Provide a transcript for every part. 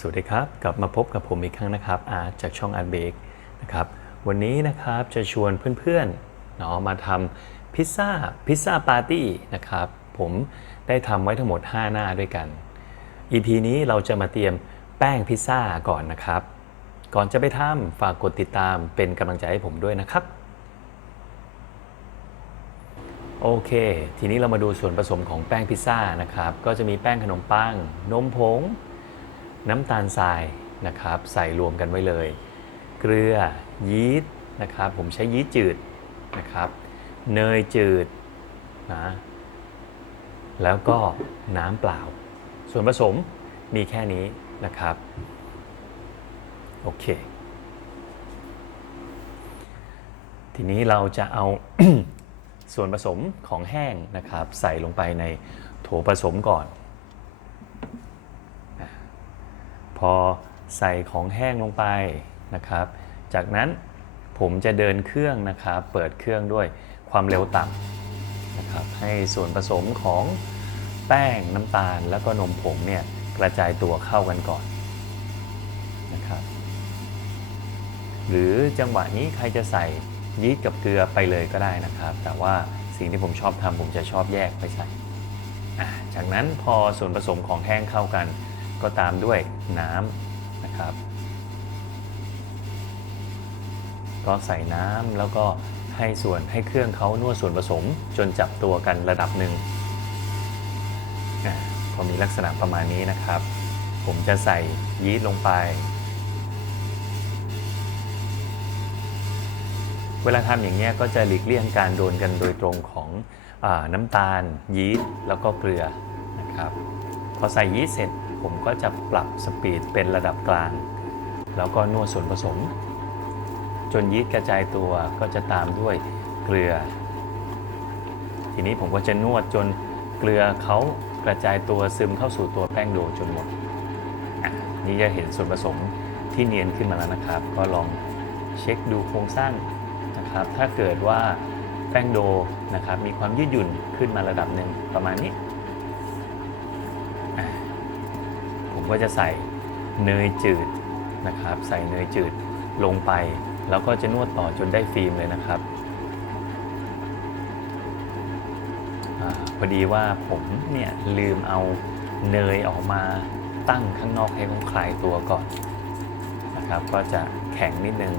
สวัสดีครับ กลับมาพบกับผมอีกครั้งนะครับอาร์ตจากช่อง Art Bake นะครับวันนี้นะครับจะชวนเพื่อนๆเนาะมาทำพิซซ่าพิซซ่าปาร์ตี้นะครับผมได้ทำไว้ทั้งหมด 5 หน้าด้วยกัน EP นี้เราจะมาเตรียมแป้งพิซซ่าก่อนนะครับ ก่อนจะไปทำฝากกดติดตามเป็นกำลังใจให้ผมด้วยนะครับโอเค ทีนี้เรามาดูส่วนผสมของแป้งพิซซ่านะครับ ก็จะมีแป้งขนมปัง นมผง น้ำตาลทรายนะครับใส่รวมกันไว้เลย เกลือยีสต์นะครับผมใช้ยีสต์จืดนะครับเนยจืดนะแล้วก็น้ำเปล่า ส่วนผสมมีแค่นี้นะครับโอเค ทีนี้เราจะเอาส่วนผสมของแห้งนะครับ ใส่ลงไปในโถผสมก่อน พอใส่ของแห้งลงไปนะครับ จากนั้นผมจะเดินเครื่องนะครับ เปิดเครื่องด้วยความเร็วต่ำนะครับ ให้ส่วนผสมของแป้งน้ำตาลแล้วก็นมผงเนี่ยกระจายตัวเข้ากันก่อนนะครับ หรือจังหวะนี้ใครจะใส่ยีสต์กับเกลือไปเลยก็ได้นะครับ แต่ว่าสิ่งที่ผมชอบทำผมจะชอบแยกไปใส่จากนั้นพอส่วนผสมของแห้งเข้ากัน ก็ตามด้วยน้ำนะครับ ก็ใส่น้ำแล้วก็ให้ส่วนให้เครื่องเขานวดส่วนผสมจนจับตัวกันระดับหนึ่งพอมีลักษณะประมาณนี้นะครับ ผมจะใส่ยีสต์ลงไป เวลาทำอย่างนี้ยก็จะหลีกเลี่ยงการโดนกันโดยตรงของอน้ำตาลยีสต์แล้วก็เกลือนะครับ พอใส่ยีสต์เสร็จ ผมก็จะปรับสปีดเป็นระดับกลาง แล้วก็นวดส่วนผสม จนยีสต์กระจายตัวก็จะตามด้วยเกลือ ทีนี้ผมก็จะนวดจนเกลือเขากระจายตัวซึมเข้าสู่ตัวแป้งโดจนหมด นี่จะเห็นส่วนผสมที่เนียนขึ้นมาแล้วนะครับ ก็ลองเช็คดูโครงสร้างนะครับ ถ้าเกิดว่าแป้งโดนะครับมีความยืดหยุ่นขึ้นมาระดับหนึ่งประมาณนี้อะผม ก็จะใส่เนยจืดนะครับ ใส่เนยจืดลงไป แล้วก็จะนวดต่อจนได้ฟิล์มเลยนะครับอพอดีว่าผมเนี่ยลืมเอาเนยออกมาตั้งข้างนอกให้เขาคลายตัวก่อนนะครับ ก็จะแข็งนิดนึง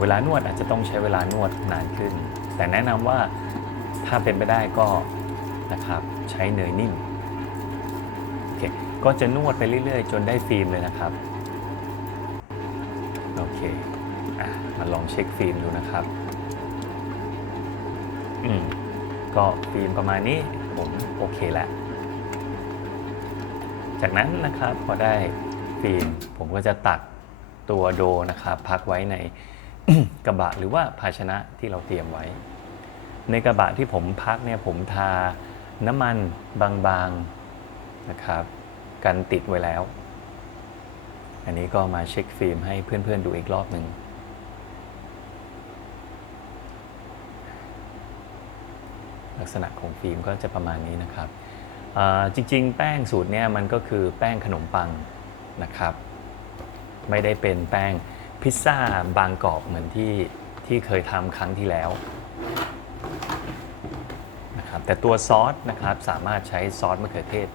เวลานวดอาจจะต้องใช้เวลานวดนานขึ้น แต่แนะนำว่าถ้าเป็นไปได้ก็นะครับใช้เนยนิ่ม ก็จะนวดไปเรื่อยๆ จนได้ฟิล์มเลยนะครับ โอเคอมาลองเช็คฟิล์มดูนะครับ อืม ก็ฟิล์มประมาณนี้ผมโอเคแล้วจากนั้นนะครับพอได้ฟิล์มผมก็จะตักตัวโดนะครับ พักไว้ในกระบะหรือว่าภาชนะที่เราเตรียมไว้ ในกระบะที่ผมพักเนี่ยผมทาน้ำมันบางๆนะครับ กันติดไว้แล้ว อันนี้ก็มาเช็คฟิล์มให้เพื่อนๆดูอีกรอบหนึ่งลักษณะของฟิล์มก็จะประมาณนี้นะครับจริงๆ แป้งสูตรเนี่ยมันก็คือแป้งขนมปังนะครับ ไม่ได้เป็นแป้งพิซซ่าบางกรอบเหมือนที่ที่เคยทำครั้งที่แล้วนะครับแต่ตัวซอสนะครับสามารถใช้ซอสมะเขือเทศ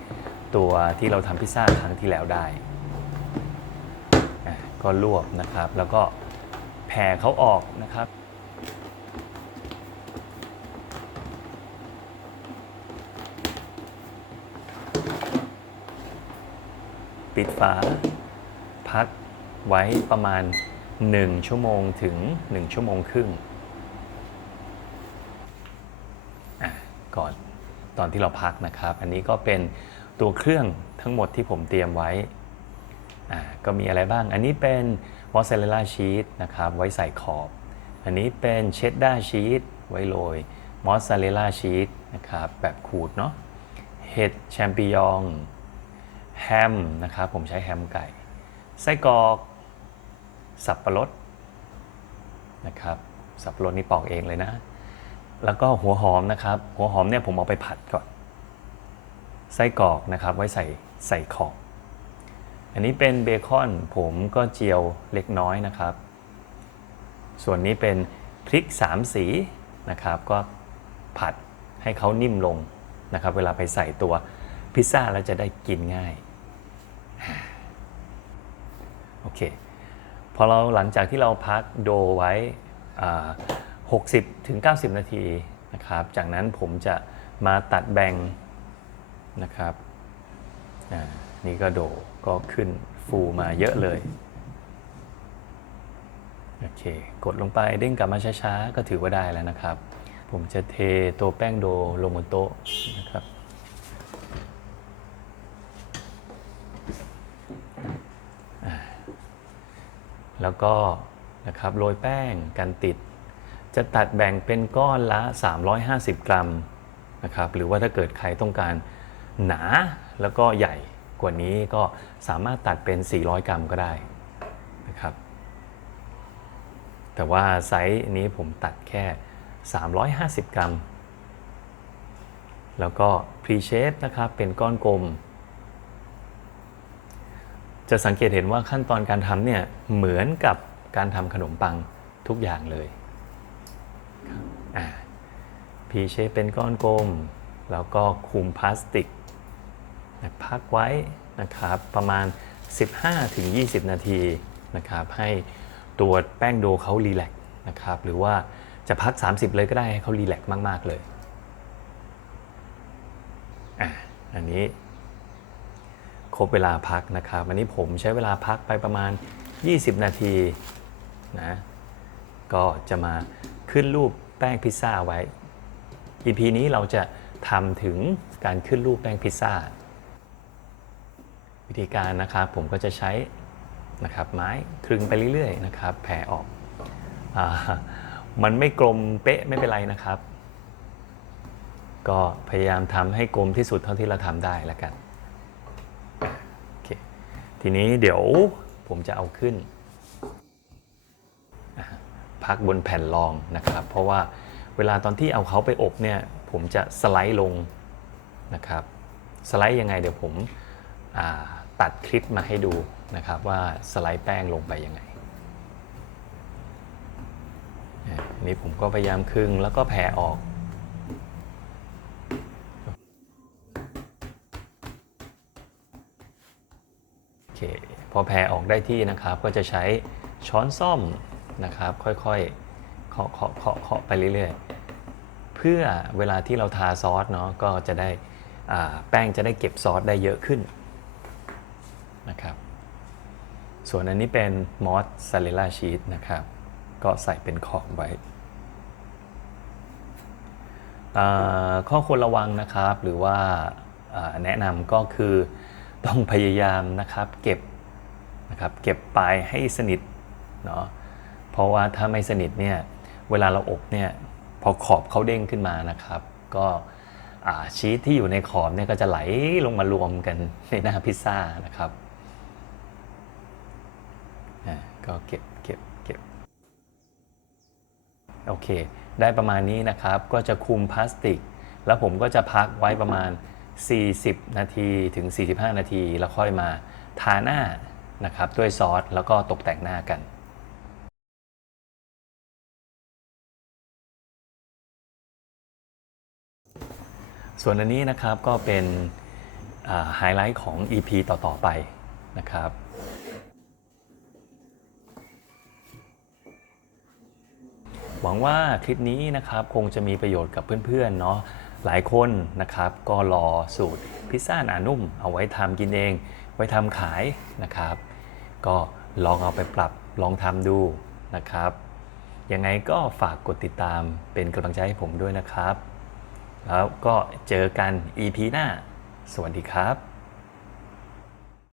ตัวที่เราทำพิซซ่าครั้งที่แล้วได้ ก็รวบนะครับ แล้วก็แผ่เขาออกนะครับ ปิดฝา พักไว้ประมาณ 1 ชั่วโมงถึง 1 ชั่วโมงครึ่งก่อนตอนที่เราพักนะครับ อันนี้ก็เป็น ตัวเครื่องทั้งหมดที่ผมเตรียมไว้ ก็มีอะไรบ้าง อันนี้เป็นมอสซาเรลล่าชีสนะครับ ไว้ใส่ขอบ อันนี้เป็นเชดดาร์ชีสไว้โรยมอสซาเรลล่าชีสนะครับ แบบขูดเนาะ เห็ดแชมปิญอง แฮมนะครับ ผมใช้แฮมไก่ ไส้กรอก สับปะรดนะครับ สับปะรดนี่ปอกเองเลยนะ แล้วก็หัวหอมนะครับ หัวหอมเนี่ยผมเอาไปผัดก่อน ไส้กรอกนะครับไว้ใส่ใส่ขอบอันนี้เป็นเบคอนผมก็เจียวเล็กน้อยนะครับ ส่วนนี้เป็นพริกสามสีนะครับ ก็ผัดให้เขานิ่มลงนะครับ เวลาไปใส่ตัวพิซซ่าแล้วจะได้กินง่ายโอเคพอเราหลังจากที่เราพักโดไว้อ่า60ถึง90 นาทีนะครับ จากนั้นผมจะมาตัดแบ่ง นะครับอ่านี่ก็โดก็ขึ้นฟูมาเยอะเลยโอเคกดลงไปเด้งกลับมาช้าๆ ก็ถือว่าได้แล้วนะครับ ผมจะเทตัวแป้งโดลงบนโต๊ะนะครับแล้วก็นะครับโรยแป้งกันติด จะตัดแบ่งเป็นก้อนละ 350 กรัมนะครับหรือว่าถ้าเกิดใครต้องการ หนาแล้วก็ใหญ่กว่านี้ก็สามารถตัดเป็น 400 กรัมก็ได้นะครับ แต่ว่าไซส์นี้ผมตัดแค่ 350 กรัม แล้วก็พรีเชฟนะครับเป็นก้อนกลม จะสังเกตเห็นว่าขั้นตอนการทำเนี่ยเหมือนกับการทำขนมปังทุกอย่างเลยครับอ่าพีเชฟเป็นก้อนกลม แล้วก็คลุมพลาสติก พักไว้นะครับประมาณ 15-20 นาทีนะครับให้ตัวแป้งโดเขารีแลกนะครับหรือว่าจะพัก 30 เลยก็ได้ให้เขารีแลกมาก ๆ เลยอะอันนี้ครบเวลาพักนะครับวันนี้ผมใช้เวลาพักไปประมาณ 20 นาทีนะก็จะมาขึ้นรูปแป้งพิซซ่าไว้ EP นี้เราจะทำถึงการขึ้นรูปแป้งพิซซ่า วิธีการนะครับผมก็จะใช้นะครับไม้คลึงไปเรื่อยๆนะครับแผ่ออกอมันไม่กลมเป๊ะไม่เป็นไรนะครับ ก็พยายามทำให้กลมที่สุดเท่าที่เราทำได้แล้วกันโอเคทีนี้เดี๋ยวผมจะเอาขึ้น พักบนแผ่นรองนะครับ เพราะว่าเวลาตอนที่เอาเขาไปอบเนี่ยผมจะสไลด์ลงนะครับ สไลด์ยังไงเดี๋ยวผมอ่า ตัดคลิปมาให้ดูนะครับว่าสไลด์แป้งลงไปยังไงนนี้ผมก็พยายามครึ่งแล้วก็แผ่ออกโอเคพอแผ่ออกได้ที่นะครับก็จะใช้ช้อนซ่อมนะครับค่อยๆเคาะเคาะเคาะเคาะไปเรื่อยๆ เพื่อเวลาที่เราทาซอสเนาะก็จะได้แป้งจะได้เก็บซอสได้เยอะขึ้นนะครับ ส่วนอันนี้เป็นมอสซาเรลล่าชีสนะครับ ก็ใส่เป็นขอบไว้ ข้อควรระวังนะครับ หรือว่าแนะนำก็คือต้องพยายามนะครับเก็บนะครับเก็บปลายให้สนิทเนาะเพราะว่าถ้าไม่สนิทเนี่ยเวลาเราอบเนี่ยพอขอบเขาเด้งขึ้นมานะครับ ก็ชีสที่อยู่ในขอบเนี่ยก็จะไหลลงมารวมกันในหน้าพิซซ่านะครับอ่า ก็เก็บเก็บเก็บโอเค ได้ประมาณนี้นะครับ ก็จะคุมพลาสติก แล้วผมก็จะพักไว้ประมาณ 40 นาทีถึง 45 นาที แล้วค่อยมาทาหน้านะครับ ด้วยซอสแล้วก็ตกแต่งหน้ากันส่วนอันนี้นะครับก็เป็นไฮไลท์ของ EP ต่อ ๆ ไปนะครับ หวังว่าคลิปนี้นะครับคงจะมีประโยชน์กับเพื่อนๆเนาะหลายคนนะครับ ก็รอสูตรพิซซ่าหนานุ่ม เอาไว้ทำกินเอง ไว้ทำขายนะครับ ก็ลองเอาไปปรับลองทำดูนะครับ ยังไงก็ฝากกดติดตามเป็นกำลังใจให้ผมด้วยนะครับ แล้วก็เจอกัน EP หน้า สวัสดีครับ